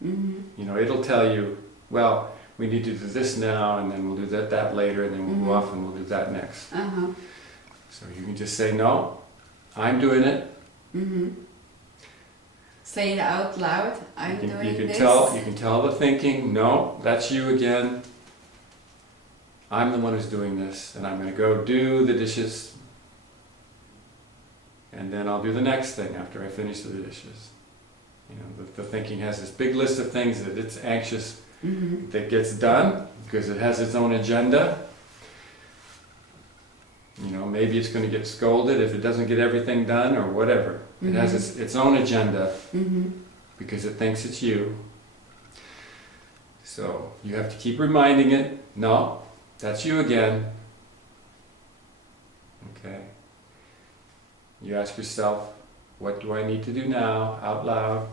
You know, it'll tell you, well, we need to do this now, and then we'll do that later, and then we'll go off and we'll do that next. So you can just say, no, I'm doing it. Say it out loud. I'm doing this. You can tell the thinking, no, that's you again. I'm the one who's doing this, and I'm going to go do the dishes, and then I'll do the next thing after I finish the dishes. You know, the thinking has this big list of things that it's anxious that gets done because it has its own agenda. You know, maybe it's going to get scolded if it doesn't get everything done or whatever. It has its own agenda because it thinks it's you. So you have to keep reminding it, no, that's you again. Okay. You ask yourself, what do I need to do now, out loud?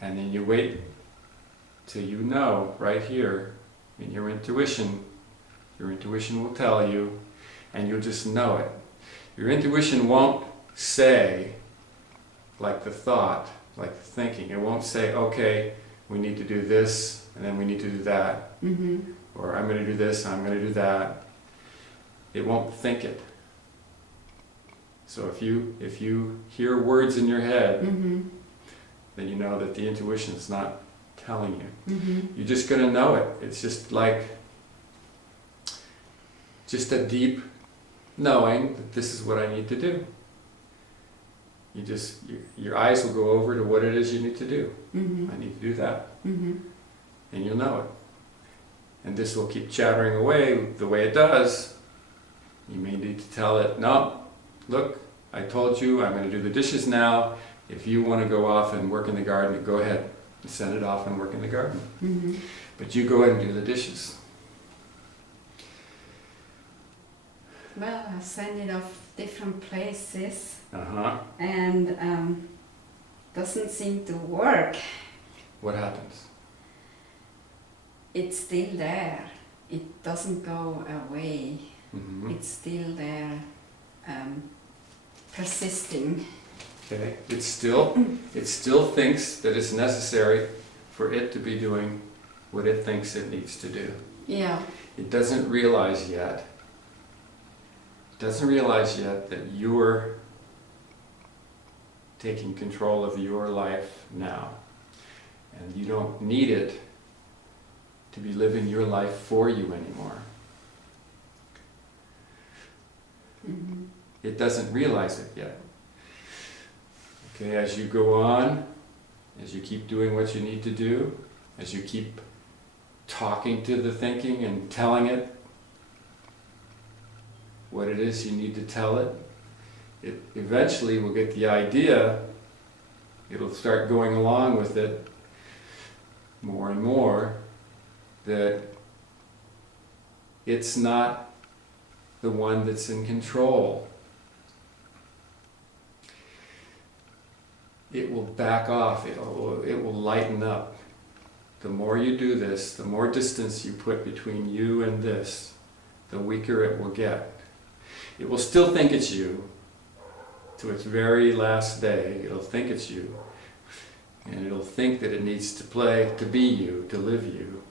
And then you wait till you know, right here, in your intuition. Your intuition will tell you, and you'll just know it. Your intuition won't say, like the thought, like the thinking. It won't say, okay, we need to do this, and then we need to do that. Or I'm going to do this, I'm going to do that. It won't think it. So if you hear words in your head, then you know that the intuition is not telling you. You're just going to know it. It's just like, just a deep knowing that this is what I need to do. Your eyes will go over to what it is you need to do. I need to do that. And you'll know it. And this will keep chattering away the way it does. You may need to tell it, no, look, I told you I'm going to do the dishes now. If you want to go off and work in the garden, go ahead and send it off and work in the garden. But you go ahead and do the dishes. Well, I send it off different places and doesn't seem to work. What happens? It's still there. It doesn't go away. It's still there, persisting. Okay. It still thinks that it's necessary for it to be doing what it thinks it needs to do. Yeah. It doesn't realize yet. That you're taking control of your life now. And you don't need it to be living your life for you anymore. It doesn't realize it yet. Okay, as you go on, as you keep doing what you need to do, as you keep talking to the thinking and telling it what it is you need to tell it, it eventually will get the idea, it'll start going along with it more and more, that it's not the one that's in control. It will back off, it will lighten up. The more you do this, the more distance you put between you and this, the weaker it will get. It will still think it's you to its very last day. It'll think it's you. And it'll think that it needs to be you, to live you,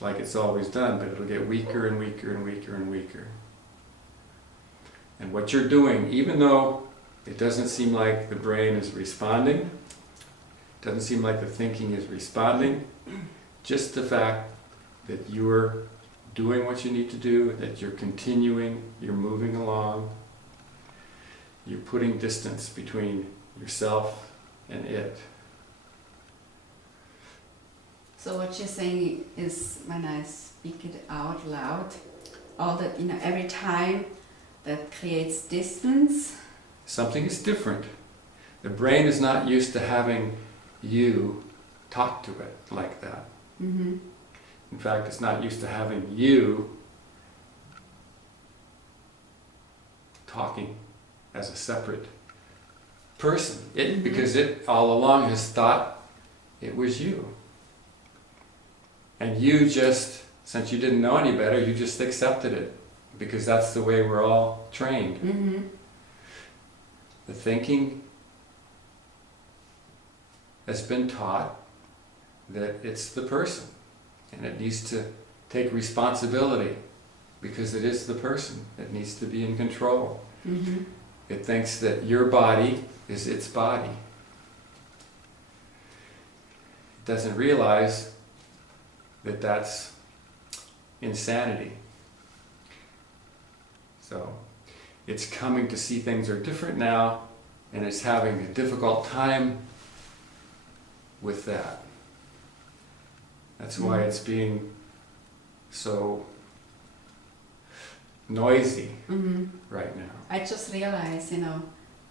like it's always done, but it'll get weaker and weaker and weaker and weaker. And what you're doing, even though it doesn't seem like the brain is responding, doesn't seem like the thinking is responding, just the fact that you're doing what you need to do, that you're continuing, you're moving along, you're putting distance between yourself and it. So what you're saying is, when I speak it out loud, all that, every time that creates distance. Something is different. The brain is not used to having you talk to it like that. In fact, it's not used to having you talking as a separate person. Because it all along has thought it was you. And you just, since you didn't know any better, you just accepted it. Because that's the way we're all trained. The thinking has been taught that it's the person, and it needs to take responsibility because it is the person that needs to be in control. Mm-hmm. It thinks that your body is its body. It doesn't realize that that's insanity. So it's coming to see things are different now, and it's having a difficult time with that. That's why it's being so noisy right now. I just realized,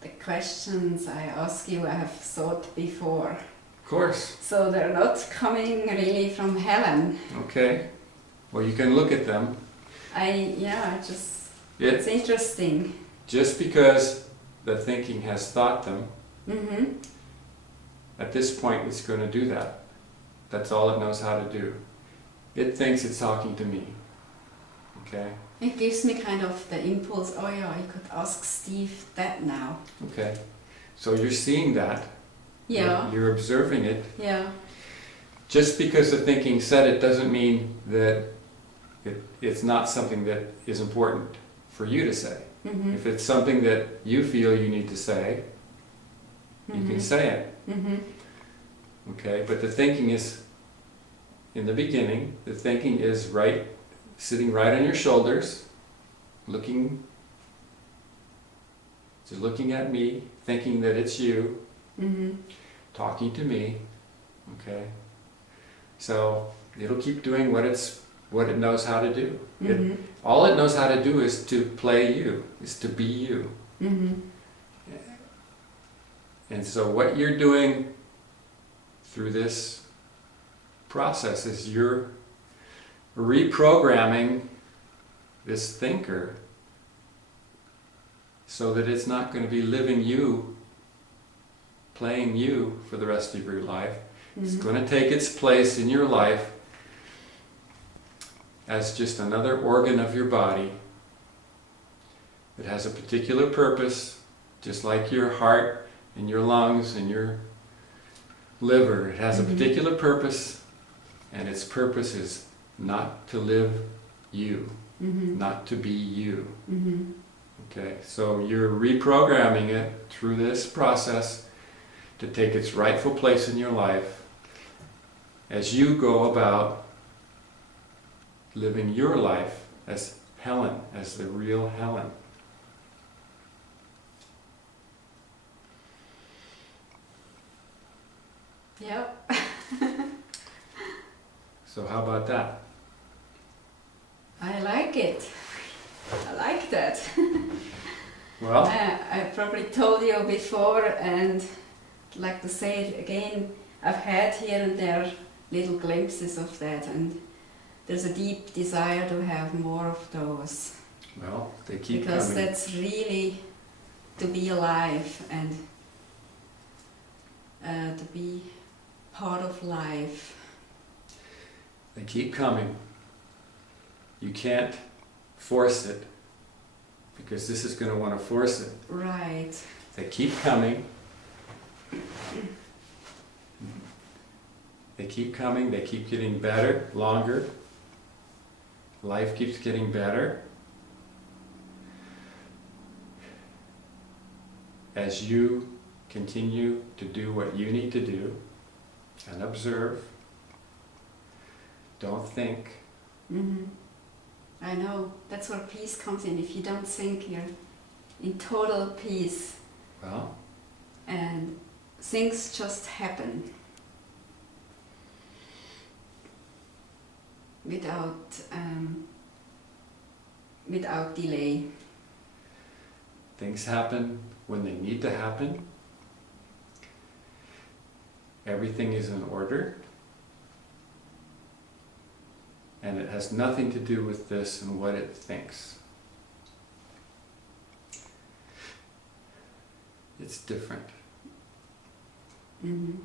the questions I ask you, I have thought before. Of course. So they're not coming really from Helen. Okay. Well, you can look at them. It's interesting. Just because the thinking has thought them, Mm-hmm. at this point it's going to do that. That's all it knows how to do. It thinks it's talking to me. Okay? It gives me kind of the impulse, oh yeah, I could ask Steve that now. Okay. So you're seeing that. Yeah. You're observing it. Yeah. Just because the thinking said it doesn't mean that it's not something that is important for you to say. Mm-hmm. If it's something that you feel you need to say, you can say it. Mm-hmm. Okay? But the thinking is, in the beginning, the thinking is sitting right on your shoulders, just looking at me, thinking that it's you, talking to me. Okay? So it'll keep doing what it knows how to do. All it knows how to do is to play you, is to be you. And so what you're doing through this process is you're reprogramming this thinker so that it's not going to be living you, playing you for the rest of your life. It's going to take its place in your life as just another organ of your body that has a particular purpose, just like your heart and your lungs and your liver. It has a particular purpose, and its purpose is not to live you, not to be you. Okay, so you're reprogramming it through this process to take its rightful place in your life as you go about living your life as Helen, as the real Helen. Yep. So how about that? I like it. I like that. Well, I probably told you before, and I'd like to say it again. I've had here and there little glimpses of that, and there's a deep desire to have more of those. well, they keep Because coming. that's really to be alive and to be part of life. They keep coming. You can't force it, because this is going to want to force it. Right. They keep coming. They keep coming. They keep getting better, longer. Life keeps getting better. As you continue to do what you need to do and observe, don't think. I know. That's where peace comes in. If you don't think, you're in total peace, Well, and things just happen without delay. things happen when they need to happen. Everything is in order. And it has nothing to do with this and what it thinks. It's different. Mm-hmm.